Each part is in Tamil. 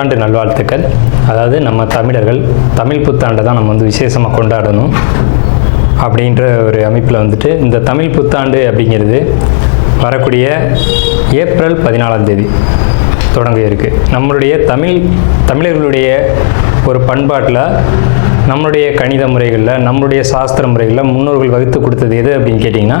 புத்தாண்டு நல்வாழ்த்துக்கள் அதாவது நம்ம தமிழர்கள் தமிழ் புத்தாண்டை தான் நம்ம வந்து விசேஷமாக கொண்டாடணும் அப்படின்ற ஒரு அமைப்பில் வந்துட்டு இந்த தமிழ் புத்தாண்டு அப்படிங்கிறது வரக்கூடிய ஏப்ரல் பதினாலாம் தேதி தொடங்க இருக்குது நம்மளுடைய தமிழ் தமிழர்களுடைய ஒரு பண்பாட்டில் நம்மளுடைய கணித முறைகளில் நம்மளுடைய சாஸ்திர முறைகளில் முன்னோர்கள் வகுத்து கொடுத்தது எது அப்படின்னு கேட்டிங்கன்னா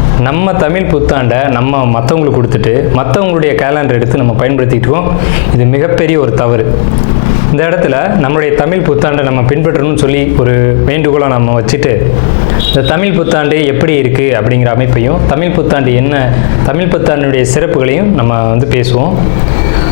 நம்ம தமிழ் புத்தாண்டை நம்ம மற்றவங்களுக்கு கொடுத்துட்டு மற்றவங்களுடைய கேலண்டர் எடுத்து நம்ம பயன்படுத்திக்கிட்டுவோம் இது மிகப்பெரிய ஒரு தவறு இந்த இடத்துல நம்மளுடைய தமிழ் புத்தாண்டை நம்ம பின்பற்றணும்னு சொல்லி ஒரு வேண்டுகோளை நம்ம வச்சுட்டு இந்த தமிழ் புத்தாண்டு எப்படி இருக்குது அப்படிங்கிற அமைப்பையும் தமிழ் புத்தாண்டு என்ன தமிழ் புத்தாண்டுடைய சிறப்புகளையும் நம்ம வந்து பேசுவோம்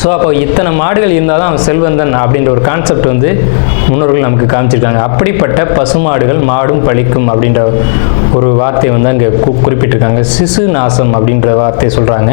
ஸோ அப்போ இத்தனை மாடுகள் இருந்தால் தான் செல்வந்தன் அப்படின்ற ஒரு கான்செப்ட் வந்து முன்னோர்கள் நமக்கு காமிச்சிருக்காங்க அப்படிப்பட்ட பசுமாடுகள் மாடும் பழிக்கும் அப்படின்ற ஒரு வார்த்தை வந்து அங்கே குறிப்பிட்டிருக்காங்க சிசு நாசம் அப்படின்ற வார்த்தையை சொல்கிறாங்க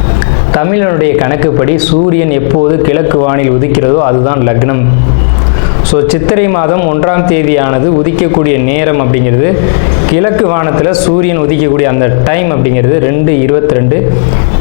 தமிழனுடைய கணக்குப்படி சூரியன் எப்போது கிழக்கு வானில் உதிக்கிறதோ அதுதான் லக்னம் ஸோ சித்திரை மாதம் ஒன்றாம் தேதியானது உதிக்கக்கூடிய நேரம் அப்படிங்கிறது கிழக்கு வானத்தில் சூரியன் உதிக்கக்கூடிய அந்த டைம் அப்படிங்கிறது ரெண்டு இருபத்தி ரெண்டு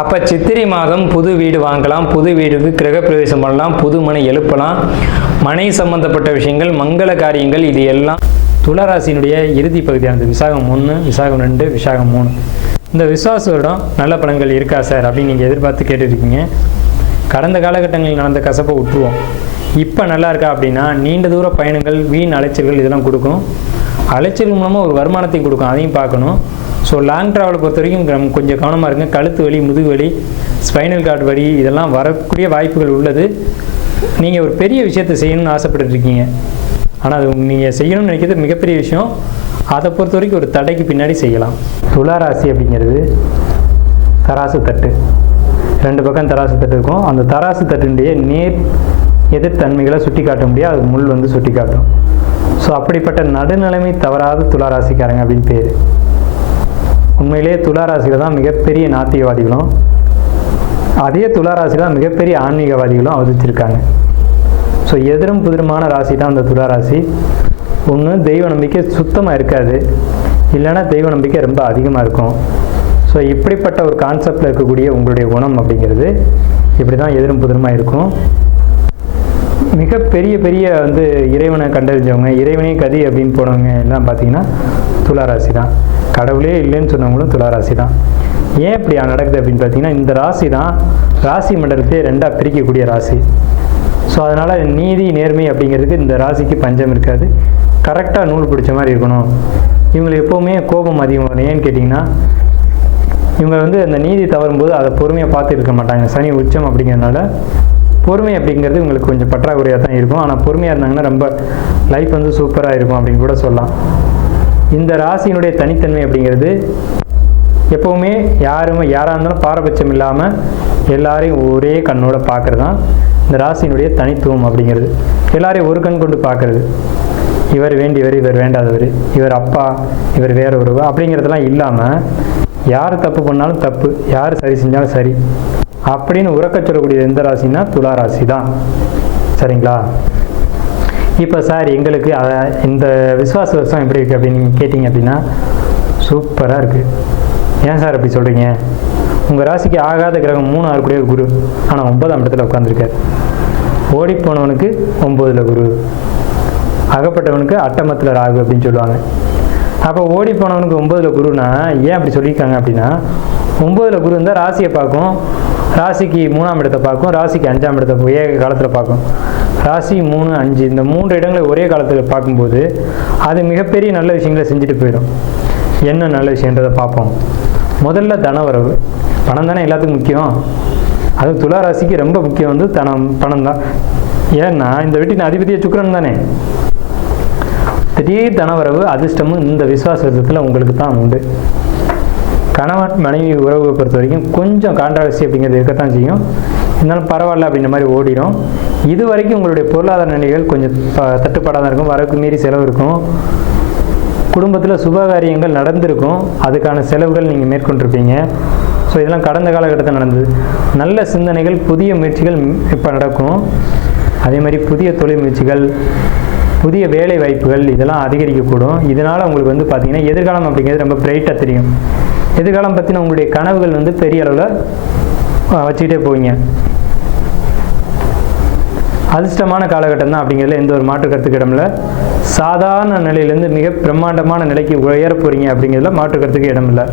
அப்போ சித்திரை மாதம் புது வீடு வாங்கலாம் புது வீடுக்கு கிரகப்பிரவேசம் பண்ணலாம் புது மனை எழுப்பலாம் மனை சம்பந்தப்பட்ட விஷயங்கள் மங்கள காரியங்கள் இது எல்லாம் துளராசினுடைய இறுதி பகுதியானது விசாகம் ஒன்று விசாகம் ரெண்டு விசாகம் மூணு இந்த விசுவாச வருடம் நல்ல பலன்கள் இருக்கா சார் அப்படின்னு நீங்கள் எதிர்பார்த்து கேட்டுருக்கீங்க கடந்த காலகட்டங்களில் நடந்த கசப்பை விட்டுருவோம் இப்போ நல்லா இருக்கா அப்படின்னா நீண்ட தூர பயணங்கள் வீண் அலைச்சல்கள் இதெல்லாம் கொடுக்கும் அலைச்சல் மூலமாக ஒரு வருமானத்தையும் கொடுக்கும் அதையும் பார்க்கணும் ஸோ லாங் ட்ராவல் பொறுத்த வரைக்கும் நம்ம கொஞ்சம் கவனமாக இருங்க கழுத்து வலி முதுகு வலி ஸ்பைனல் கார்டு வலி இதெல்லாம் வரக்கூடிய வாய்ப்புகள் உள்ளது நீங்கள் ஒரு பெரிய விஷயத்தை செய்யணும்னு ஆசைப்பட்டுருக்கீங்க ஆனால் அது நீங்கள் செய்யணும்னு நினைக்கிறது மிகப்பெரிய விஷயம் அதை பொறுத்த வரைக்கும் ஒரு தடைக்கு பின்னாடி செய்யலாம் துளாராசி அப்படிங்கிறது தராசு தட்டு ரெண்டு பக்கம் தராசு தட்டு இருக்கும் அந்த தராசு தட்டுடைய நேர் எதிர்த்தன்மைகளை சுட்டி காட்ட முடியாது அது முள் வந்து சுட்டி காட்டும் ஸோ அப்படிப்பட்ட நடுநிலைமை தவறாத துளாராசிக்காரங்க அப்படின்னு பேர் உண்மையிலேயே துளாராசியில் தான் மிகப்பெரிய நாத்திகவாதிகளும் அதே துளாராசியில் தான் மிகப்பெரிய ஆன்மீகவாதிகளும் அவதிச்சிருக்காங்க ஸோ எதிரும் புதிரமான ராசி தான் அந்த துளாராசி ஒன்று தெய்வ நம்பிக்கை சுத்தமாக இருக்காது இல்லைன்னா தெய்வ நம்பிக்கை ரொம்ப அதிகமாக இருக்கும் ஸோ இப்படிப்பட்ட ஒரு கான்செப்டில் இருக்கக்கூடிய உங்களுடைய குணம் அப்படிங்கிறது இப்படி தான் எதிரும் புதிரமாக இருக்கும் மிக பெரிய பெரிய வந்து இறைவனை கண்டறிஞ்சவங்க இறைவனே கதி அப்படின்னு போனவங்க எல்லாம் பார்த்தீங்கன்னா துளாராசி தான் கடவுளே இல்லைன்னு சொன்னவங்களும் துளாராசி தான் ஏன் இப்படி நடக்குது அப்படின்னு பார்த்தீங்கன்னா இந்த ராசி தான் ராசி மண்டலத்தை ரெண்டாக பிரிக்கக்கூடிய ராசி ஸோ அதனால் நீதி நேர்மை அப்படிங்கிறதுக்கு இந்த ராசிக்கு பஞ்சம் இருக்காது கரெக்டாக நூல் பிடிச்ச மாதிரி இருக்கணும் இவங்களுக்கு எப்போவுமே கோபம் அதிகம் வரும் ஏன்னு கேட்டிங்கன்னா இவங்க வந்து அந்த நீதி தவறும்போது அதை பொறுமையாக பார்த்து இருக்க மாட்டாங்க சனி உச்சம் அப்படிங்கிறதுனால பொறுமை அப்படிங்கிறது உங்களுக்கு கொஞ்சம் பற்றாக்குறையாக தான் இருக்கும் ஆனால் பொறுமையாக இருந்தாங்கன்னா ரொம்ப லைஃப் வந்து சூப்பராக இருக்கும் அப்படின்னு கூட சொல்லலாம் இந்த ராசியினுடைய தனித்தன்மை அப்படிங்கிறது எப்போவுமே யாரும் யாராக இருந்தாலும் பாரபட்சம் இல்லாமல் எல்லாரையும் ஒரே கண்ணோட பார்க்குறது தான் இந்த ராசியினுடைய தனித்துவம் அப்படிங்கிறது எல்லாரையும் ஒரு கண் கொண்டு பார்க்குறது இவர் வேண்டியவர் இவர் வேண்டாதவர் இவர் அப்பா இவர் வேற ஒருவர் அப்படிங்கிறதெல்லாம் இல்லாமல் யார் தப்பு பண்ணாலும் தப்பு யார் சரி செஞ்சாலும் சரி அப்படின்னு உறக்க சொல்லக்கூடிய எந்த ராசின்னா துலா ராசி தான் சரிங்களா இப்போ சார் எங்களுக்கு இந்த விசுவாச வருஷம் எப்படி இருக்குது அப்படின்னு நீங்கள் கேட்டிங்க அப்படின்னா சூப்பராக இருக்குது ஏன் சார் அப்படி சொல்கிறீங்க உங்கள் ராசிக்கு ஆகாத கிரகம் மூணு ஆறுக்குடைய குரு ஆனால் ஒன்பதாம் இடத்துல உட்காந்துருக்கார் ஓடி போனவனுக்கு ஒம்பதில் குரு அகப்பட்டவனுக்கு அட்டமத்தில் ராகு அப்படின்னு சொல்லுவாங்க அப்போ ஓடி போனவனுக்கு ஒம்பதில் குருன்னா ஏன் அப்படி சொல்லியிருக்காங்க அப்படின்னா ஒம்பதில் குரு இருந்தால் ராசியை பார்க்கும் ராசிக்கு மூணாம் இடத்தை பார்க்கும் ராசிக்கு அஞ்சாம் இடத்தை ஏக காலத்தில் பார்க்கும் ராசி மூணு அஞ்சு இந்த மூன்று இடங்களை ஒரே காலத்தில் பார்க்கும்போது அது மிகப்பெரிய நல்ல விஷயங்களை செஞ்சுட்டு போயிடும் என்ன நல்ல விஷயன்றதை பார்ப்போம் முதல்ல தனவரவு பணம் தானே எல்லாத்துக்கும் முக்கியம் அது துலா ராசிக்கு ரொம்ப முக்கியம் வந்து தனம் பணம் தான் ஏன்னா இந்த வீட்டின் அதிபதியை சுக்கரன் தானே திடீர் தனவரவு அதிர்ஷ்டமும் இந்த விசுவாசத்தில் உங்களுக்கு தான் உண்டு கணவன் மனைவி உறவு பொறுத்த வரைக்கும் கொஞ்சம் கான்ட்ரவர்சி அப்படிங்கிறது இருக்கத்தான் செய்யும் இருந்தாலும் பரவாயில்ல அப்படின்ற மாதிரி ஓடிடும் இது வரைக்கும் உங்களுடைய பொருளாதார நிலைகள் கொஞ்சம் தட்டுப்பாடாக தான் இருக்கும் வரவுக்கு மீறி செலவு இருக்கும் குடும்பத்தில் சுபகாரியங்கள் நடந்திருக்கும் அதுக்கான செலவுகள் நீங்கள் மேற்கொண்டிருப்பீங்க ஸோ இதெல்லாம் கடந்த காலகட்டத்தில் நடந்தது நல்ல சிந்தனைகள் புதிய முயற்சிகள் இப்போ நடக்கும் அதே மாதிரி புதிய தொழில் முயற்சிகள் புதிய வேலை வாய்ப்புகள் இதெல்லாம் அதிகரிக்கக்கூடும் இதனால் உங்களுக்கு வந்து பார்த்திங்கன்னா எதிர்காலம் அப்படிங்கிறது ரொம்ப பிரைட்டாக தெரியும் எதிர்காலம் பற்றின உங்களுடைய கனவுகள் வந்து பெரிய அளவில் வச்சுக்கிட்டே போவீங்க அதிர்ஷ்டமான காலகட்டம் தான் அப்படிங்கிறதுல எந்த ஒரு மாற்று கருத்துக்கு இடமில்ல சாதாரண நிலையிலேருந்து மிக பிரம்மாண்டமான நிலைக்கு உயர போகிறீங்க அப்படிங்கிறதுல மாற்று கருத்துக்கு இடமில்லை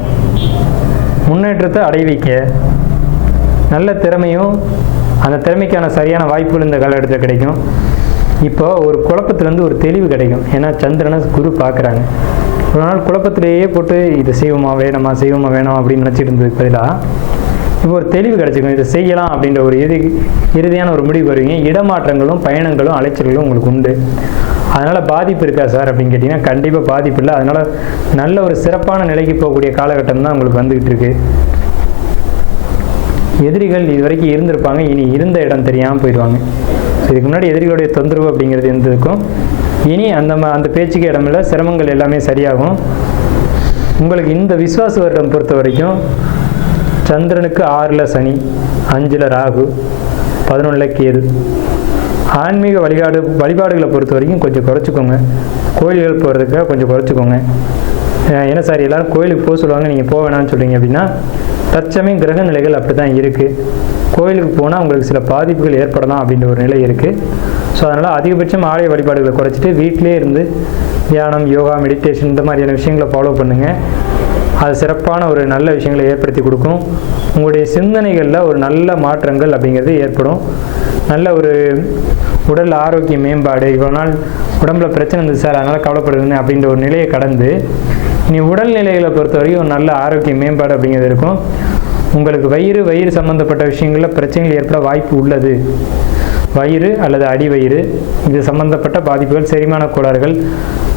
முன்னேற்றத்தை அடைவிக்க நல்ல திறமையும் அந்த திறமைக்கான சரியான வாய்ப்புகள் இந்த காலகட்டத்தில் கிடைக்கும் இப்போ ஒரு குழப்பத்துலேருந்து ஒரு தெளிவு கிடைக்கும் ஏன்னா சந்திரனை குரு பார்க்குறாங்க ஒரு நாள் குழப்பத்திலேயே போட்டு இதை செய்வோமா வேணாமா செய்வோமா வேணாம் அப்படின்னு நினச்சிட்டு இருந்ததுக்கு பதிலாக இப்போ ஒரு தெளிவு கிடைச்சிக்கும் இதை செய்யலாம் அப்படின்ற ஒரு இறுதி இறுதியான ஒரு முடிவு வருவீங்க இடமாற்றங்களும் பயணங்களும் அலைச்சல்களும் உங்களுக்கு உண்டு அதனால் பாதிப்பு இருக்கா சார் அப்படின்னு கேட்டிங்கன்னா கண்டிப்பாக பாதிப்பு இல்லை அதனால் நல்ல ஒரு சிறப்பான நிலைக்கு போகக்கூடிய காலகட்டம் தான் உங்களுக்கு வந்துக்கிட்டு இருக்கு எதிரிகள் இது வரைக்கும் இருந்திருப்பாங்க இனி இருந்த இடம் தெரியாமல் போயிடுவாங்க இதுக்கு முன்னாடி எதிரிகளுடைய தொந்தரவு அப்படிங்கிறது இருந்திருக்கும் இனி அந்த அந்த பேச்சுக்கு இடமில்ல சிரமங்கள் எல்லாமே சரியாகும் உங்களுக்கு இந்த விஸ்வாச வருடம் பொறுத்த வரைக்கும் சந்திரனுக்கு ஆறில் சனி அஞ்சில் ராகு பதினொன்றில் கேது ஆன்மீக வழிபாடு வழிபாடுகளை பொறுத்த வரைக்கும் கொஞ்சம் குறைச்சிக்கோங்க கோயில்கள் போகிறதுக்காக கொஞ்சம் குறைச்சிக்கோங்க ஏன்னா சார் எல்லோரும் கோயிலுக்கு போக சொல்லுவாங்க நீங்கள் போக வேணாம்னு சொல்கிறீங்க அப்படின்னா தற்சமயம் கிரக நிலைகள் அப்படி தான் இருக்குது கோயிலுக்கு போனால் உங்களுக்கு சில பாதிப்புகள் ஏற்படலாம் அப்படின்ற ஒரு நிலை இருக்குது ஸோ அதனால் அதிகபட்சம் ஆலய வழிபாடுகளை குறைச்சிட்டு வீட்டிலே இருந்து தியானம் யோகா மெடிடேஷன் இந்த மாதிரியான விஷயங்களை ஃபாலோ பண்ணுங்கள் அது சிறப்பான ஒரு நல்ல விஷயங்களை ஏற்படுத்தி கொடுக்கும் உங்களுடைய சிந்தனைகளில் ஒரு நல்ல மாற்றங்கள் அப்படிங்கிறது ஏற்படும் நல்ல ஒரு உடல் ஆரோக்கிய மேம்பாடு இவ்வளோ நாள் உடம்புல பிரச்சனை இருந்தது சார் அதனால் கவலைப்படுதுன்னு அப்படின்ற ஒரு நிலையை கடந்து இனி உடல்நிலைகளை பொறுத்த வரைக்கும் ஒரு நல்ல ஆரோக்கிய மேம்பாடு அப்படிங்கிறது இருக்கும் உங்களுக்கு வயிறு வயிறு சம்மந்தப்பட்ட விஷயங்களில் பிரச்சனைகள் ஏற்பட வாய்ப்பு உள்ளது வயிறு அல்லது அடிவயிறு இது சம்மந்தப்பட்ட பாதிப்புகள் செரிமான கோளாறுகள்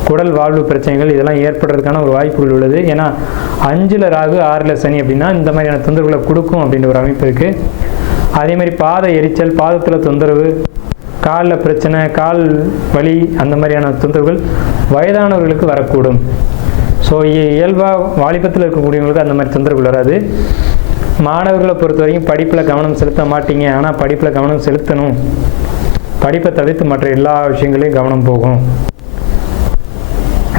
குடல் வாழ்வு பிரச்சனைகள் இதெல்லாம் ஏற்படுறதுக்கான ஒரு வாய்ப்புகள் உள்ளது ஏன்னா அஞ்சில் ராகு ஆறில் சனி அப்படின்னா இந்த மாதிரியான தொந்தரவுகளை கொடுக்கும் அப்படின்ற ஒரு அமைப்பு இருக்குது அதே மாதிரி பாத எரிச்சல் பாதத்தில் தொந்தரவு காலில் பிரச்சனை கால் வலி அந்த மாதிரியான தொந்தரவுகள் வயதானவர்களுக்கு வரக்கூடும் ஸோ இயல்பாக வாலிபத்தில் இருக்கக்கூடியவங்களுக்கு அந்த மாதிரி தொந்தரவுகள் வராது மாணவர்களை பொறுத்த வரைக்கும் படிப்பில் கவனம் செலுத்த மாட்டீங்க ஆனால் படிப்பில் கவனம் செலுத்தணும் படிப்பை தவிர்த்து மற்ற எல்லா விஷயங்களையும் கவனம் போகும்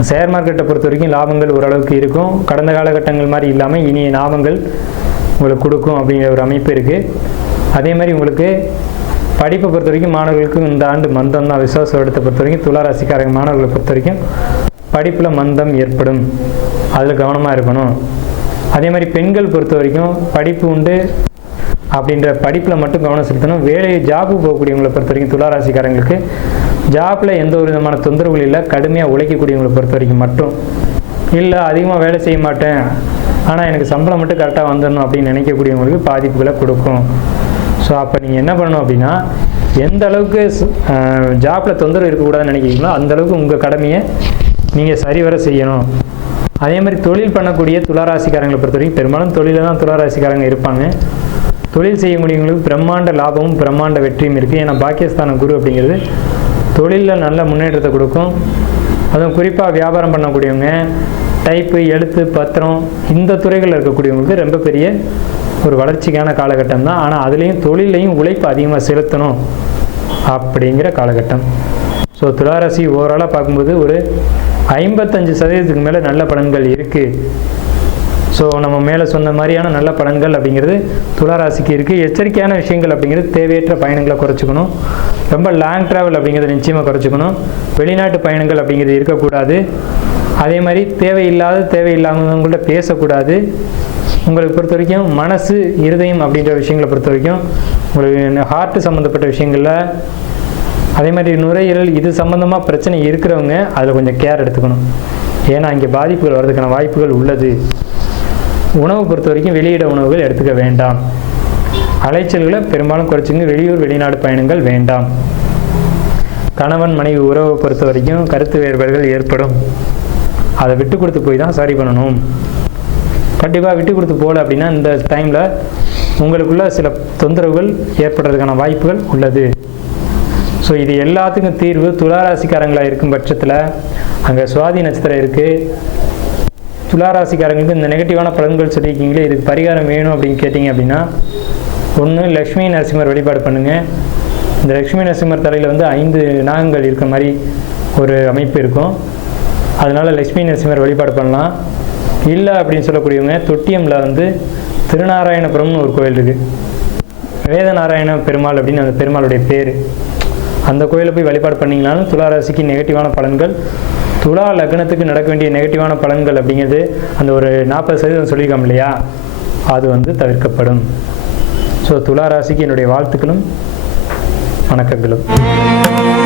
ஷேர் மார்க்கெட்டை பொறுத்த வரைக்கும் லாபங்கள் ஓரளவுக்கு இருக்கும் கடந்த காலகட்டங்கள் மாதிரி இல்லாமல் இனிய லாபங்கள் உங்களுக்கு கொடுக்கும் அப்படிங்கிற ஒரு அமைப்பு இருக்குது அதே மாதிரி உங்களுக்கு படிப்பை பொறுத்த வரைக்கும் மாணவர்களுக்கும் இந்த ஆண்டு மந்தம் தான் விசுவாச வருடத்தை பொறுத்த வரைக்கும் துளாராசிக்காரங்க மாணவர்களை பொறுத்த வரைக்கும் படிப்பில் மந்தம் ஏற்படும் அதில் கவனமாக இருக்கணும் அதே மாதிரி பெண்கள் பொறுத்த வரைக்கும் படிப்பு உண்டு அப்படின்ற படிப்பில் மட்டும் கவனம் செலுத்தணும் வேலையை ஜாப்பு போகக்கூடியவங்களை பொறுத்த வரைக்கும் துளாராசிக்காரங்களுக்கு ஜாப்பில் எந்த ஒரு விதமான தொந்தரவுகள் இல்லை கடுமையாக உழைக்கக்கூடியவங்களை பொறுத்த வரைக்கும் மட்டும் இல்லை அதிகமாக வேலை செய்ய மாட்டேன் ஆனால் எனக்கு சம்பளம் மட்டும் கரெக்டாக வந்துடணும் அப்படின்னு நினைக்கக்கூடியவங்களுக்கு பாதிப்புகளை கொடுக்கும் ஸோ அப்போ நீங்கள் என்ன பண்ணணும் அப்படின்னா எந்த அளவுக்கு ஜாப்பில் தொந்தரவு இருக்கக்கூடாதுன்னு நினைக்கிறீங்களோ அந்தளவுக்கு உங்கள் கடமையை நீங்கள் சரிவர செய்யணும் அதே மாதிரி தொழில் பண்ணக்கூடிய துளாராசிக்காரங்களை பொறுத்த வரைக்கும் பெரும்பாலும் தொழிலில் தான் துளாராசிக்காரங்க இருப்பாங்க தொழில் செய்ய முடியவங்களுக்கு பிரம்மாண்ட லாபமும் பிரம்மாண்ட வெற்றியும் இருக்குது ஏன்னா பாகிஸ்தான குரு அப்படிங்கிறது தொழிலில் நல்ல முன்னேற்றத்தை கொடுக்கும் அதுவும் குறிப்பாக வியாபாரம் பண்ணக்கூடியவங்க டைப்பு எழுத்து பத்திரம் இந்த துறைகளில் இருக்கக்கூடியவங்களுக்கு ரொம்ப பெரிய ஒரு வளர்ச்சிக்கான காலகட்டம் தான் ஆனால் அதுலேயும் தொழிலையும் உழைப்பு அதிகமாக செலுத்தணும் அப்படிங்கிற காலகட்டம் ஸோ துளாராசி ஓவராலாக பார்க்கும்போது ஒரு ஐம்பத்தஞ்சு சதவீதத்துக்கு மேலே நல்ல பலன்கள் இருக்குது ஸோ நம்ம மேலே சொன்ன மாதிரியான நல்ல பலன்கள் அப்படிங்கிறது துளாராசிக்கு இருக்குது எச்சரிக்கையான விஷயங்கள் அப்படிங்கிறது தேவையற்ற பயணங்களை குறைச்சிக்கணும் ரொம்ப லாங் ட்ராவல் அப்படிங்கிறத நிச்சயமாக குறைச்சிக்கணும் வெளிநாட்டு பயணங்கள் அப்படிங்கிறது இருக்கக்கூடாது அதே மாதிரி தேவையில்லாத தேவையில்லாதவங்கள்ட்ட பேசக்கூடாது உங்களை பொறுத்த வரைக்கும் மனசு இருதயம் அப்படின்ற விஷயங்களை பொறுத்த வரைக்கும் உங்களுக்கு ஹார்ட்டு சம்மந்தப்பட்ட விஷயங்களில் அதே மாதிரி நுரையீரல் இது சம்மந்தமாக பிரச்சனை இருக்கிறவங்க அதில் கொஞ்சம் கேர் எடுத்துக்கணும் ஏன்னா இங்கே பாதிப்புகள் வர்றதுக்கான வாய்ப்புகள் உள்ளது உணவு பொறுத்த வரைக்கும் வெளியிட உணவுகள் எடுத்துக்க வேண்டாம் அலைச்சல்களை பெரும்பாலும் குறைச்சிங்க வெளியூர் வெளிநாடு பயணங்கள் வேண்டாம் கணவன் மனைவி உறவை பொறுத்த வரைக்கும் கருத்து வேறுபாடுகள் ஏற்படும் அதை விட்டு கொடுத்து போய் தான் சரி பண்ணணும் கண்டிப்பாக விட்டு கொடுத்து போகல அப்படின்னா இந்த டைமில் உங்களுக்குள்ள சில தொந்தரவுகள் ஏற்படுறதுக்கான வாய்ப்புகள் உள்ளது ஸோ இது எல்லாத்துக்கும் தீர்வு துளாராசிக்காரங்களாக இருக்கும் பட்சத்தில் அங்கே சுவாதி நட்சத்திரம் இருக்குது துளாராசிக்காரங்களுக்கு இந்த நெகட்டிவான பலன்கள் சொல்லியிருக்கீங்களே இதுக்கு பரிகாரம் வேணும் அப்படின்னு கேட்டிங்க அப்படின்னா ஒன்று லக்ஷ்மி நரசிம்மர் வழிபாடு பண்ணுங்கள் இந்த லக்ஷ்மி நரசிம்மர் தலையில் வந்து ஐந்து நாகங்கள் இருக்கிற மாதிரி ஒரு அமைப்பு இருக்கும் அதனால் லக்ஷ்மி நரசிம்மர் வழிபாடு பண்ணலாம் இல்லை அப்படின்னு சொல்லக்கூடியவங்க தொட்டியமில் வந்து திருநாராயணபுரம்னு ஒரு கோயில் இருக்குது வேதநாராயண பெருமாள் அப்படின்னு அந்த பெருமாளுடைய பேர் அந்த கோயிலில் போய் வழிபாடு பண்ணிங்களாலும் துளாராசிக்கு நெகட்டிவான பலன்கள் துலா லக்னத்துக்கு நடக்க வேண்டிய நெகட்டிவான பலன்கள் அப்படிங்கிறது அந்த ஒரு நாற்பது சதவீதம் சொல்லியிருக்கோம் இல்லையா அது வந்து தவிர்க்கப்படும் ஸோ துலா ராசிக்கு என்னுடைய வாழ்த்துக்களும் வணக்கங்களும்